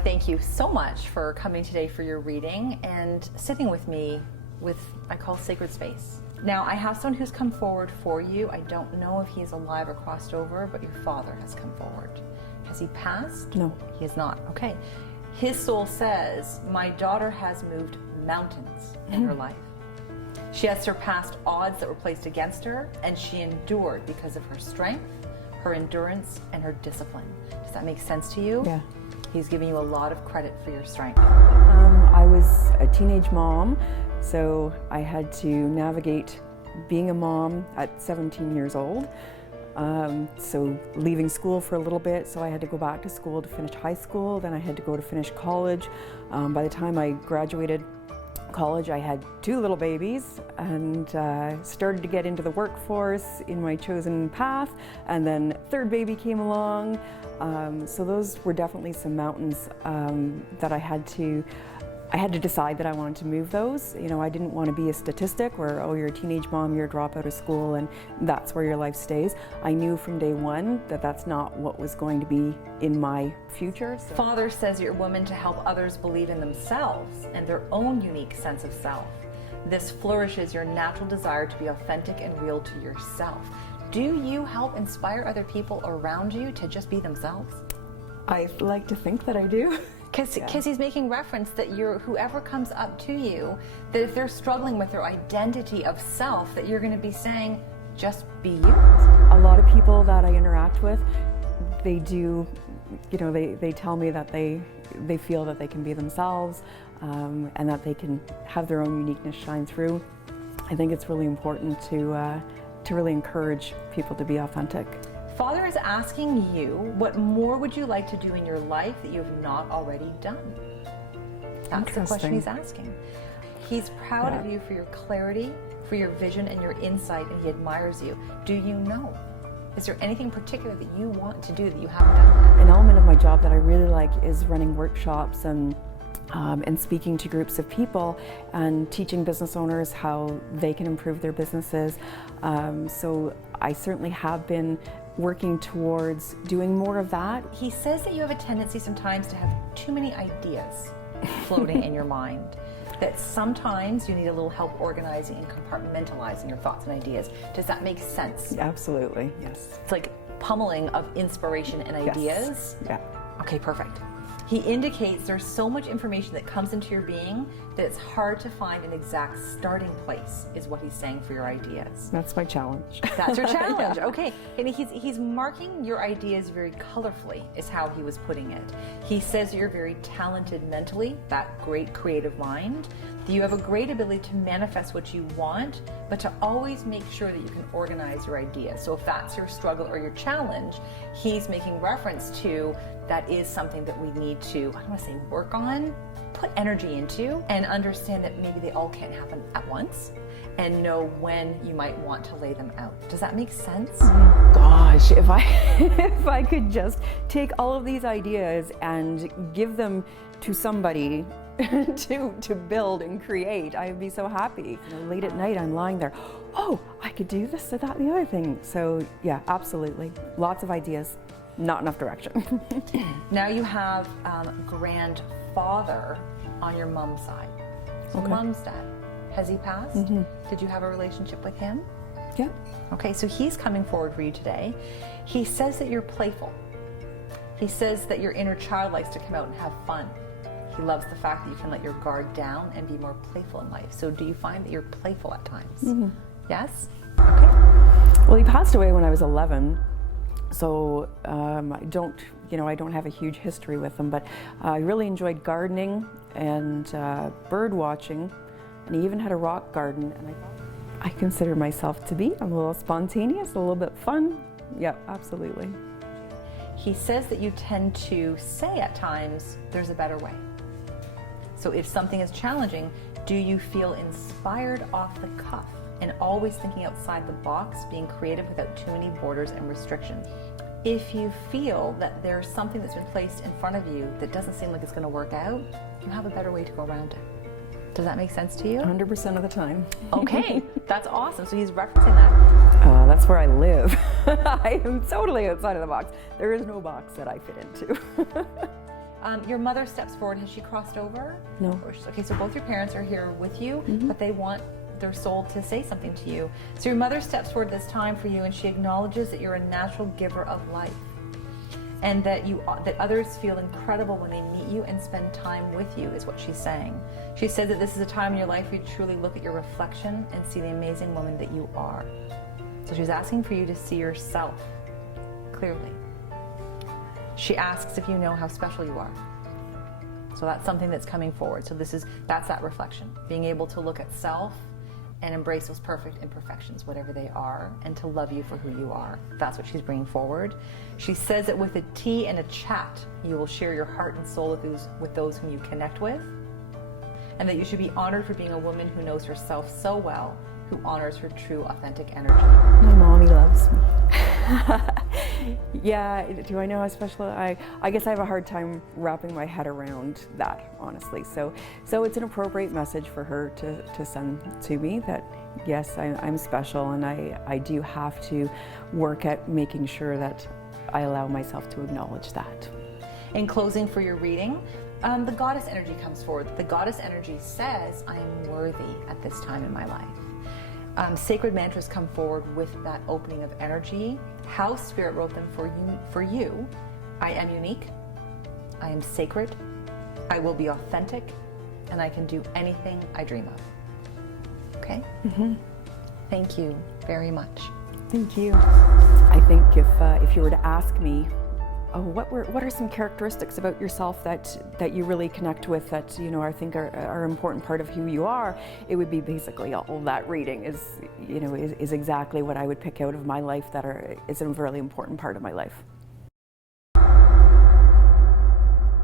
to thank you so much for coming today for your reading and sitting with me with, I call, sacred space. Now, I have someone who's come forward for you. I don't know if he's alive or crossed over, but your father has come forward. Has he passed? No. He is not. Okay. His soul says, my daughter has moved mountains in her life. She has surpassed odds that were placed against her, and she endured because of her strength, her endurance, and her discipline. Does that make sense to you? Yeah. He's giving you a lot of credit for your strength. I was a teenage mom, so I had to navigate being a mom at 17 years old. So leaving school for a little bit, so I had to go back to school to finish high school, then I had to go to finish college. By the time I graduated college, I had 2 little babies and started to get into the workforce in my chosen path, and then 3rd baby came along. So those were definitely some mountains that I had to decide that I wanted to move those. You know, I didn't want to be a statistic where, oh, you're a teenage mom, you're a dropout of school, and that's where your life stays. I knew from day one that that's not what was going to be in my future. So. Father says you're a woman to help others believe in themselves and their own unique sense of self. This flourishes your natural desire to be authentic and real to yourself. Do you help inspire other people around you to just be themselves? I like to think that I do. Because he's making reference that whoever comes up to you, that if they're struggling with their identity of self, that you're going to be saying, just be you. A lot of people that I interact with, they do, you know, they tell me that they feel that they can be themselves and that they can have their own uniqueness shine through. I think it's really important to really encourage people to be authentic. Father is asking you, what more would you like to do in your life that you have not already done? That's the question he's asking. He's proud of you for your clarity, for your vision and your insight, and he admires you. Do you know? Is there anything particular that you want to do that you haven't done yet? An element of my job that I really like is running workshops and speaking to groups of people and teaching business owners how they can improve their businesses. So I certainly have been working towards doing more of that. He says that you have a tendency sometimes to have too many ideas floating in your mind, that sometimes you need a little help organizing and compartmentalizing your thoughts and ideas. Does that make sense? Absolutely, yes. It's like pummeling of inspiration and ideas. Yes. Yeah. Okay, perfect. He indicates there's so much information that comes into your being that it's hard to find an exact starting place, is what he's saying for your ideas. That's my challenge. That's your challenge, Yeah. Okay. And he's marking your ideas very colorfully, is how he was putting it. He says you're very talented mentally, that great creative mind, that you have a great ability to manifest what you want, but to always make sure that you can organize your ideas. So if that's your struggle or your challenge, he's making reference to that is something that we need to, I don't want to say work on, put energy into, and understand that maybe they all can't happen at once, and know when you might want to lay them out. Does that make sense? Gosh, if I could just take all of these ideas and give them to somebody to build and create, I would be so happy. You know, late at night, I'm lying there, oh, I could do this or that and the other thing. So yeah, absolutely. Lots of ideas, not enough direction. Now you have grandfather on your mom's side. So mom's dad. Has he passed? Mm-hmm. Did you have a relationship with him? Yeah. Okay, so he's coming forward for you today. He says that you're playful. He says that your inner child likes to come out and have fun. He loves the fact that you can let your guard down and be more playful in life. So do you find that you're playful at times? Mm-hmm. Yes? Okay. Well, he passed away when I was 11. So I don't have a huge history with him, but I really enjoyed gardening and bird watching, and he even had a rock garden. And I consider myself to be, I'm a little spontaneous, a little bit fun. Yeah, absolutely. He says that you tend to say at times, there's a better way. So if something is challenging, do you feel inspired off the cuff and always thinking outside the box, being creative without too many borders and restrictions? If you feel that there's something that's been placed in front of you that doesn't seem like it's going to work out, you have a better way to go around it. Does that make sense to you? 100% of the time. Okay, that's awesome. So he's referencing that. That's where I live. I am totally outside of the box. There is no box that I fit into. Your mother steps forward. Has she crossed over? No. Okay, so both your parents are here with you, but they want their soul to say something to you. So your mother steps forward this time for you, and she acknowledges that you're a natural giver of life, and that others feel incredible when they meet you and spend time with you, is what she's saying. She says that this is a time in your life where you truly look at your reflection and see the amazing woman that you are. So she's asking for you to see yourself clearly. She asks if you know how special you are. So that's something that's coming forward. So that's that reflection, being able to look at self and embrace those perfect imperfections, whatever they are, and to love you for who you are. That's what she's bringing forward. She says that with a tea and a chat, you will share your heart and soul with those whom you connect with, and that you should be honored for being a woman who knows herself so well, who honors her true, authentic energy. My mommy loves me. Yeah, do I know how special? I guess I have a hard time wrapping my head around that, honestly. So it's an appropriate message for her to send to me that, yes, I'm special, and I do have to work at making sure that I allow myself to acknowledge that. In closing for your reading, the goddess energy comes forward. The goddess energy says, I am worthy at this time in my life. Sacred mantras come forward with that opening of energy. How Spirit wrote them for you. I am unique. I am sacred. I will be authentic. And I can do anything I dream of. Okay? Mm-hmm. Thank you very much. Thank you. I think if you were to ask me, what are some characteristics about yourself that you really connect with, that I think are an important part of who you are, it would be basically all that reading is exactly what I would pick out of my life that is a really important part of my life.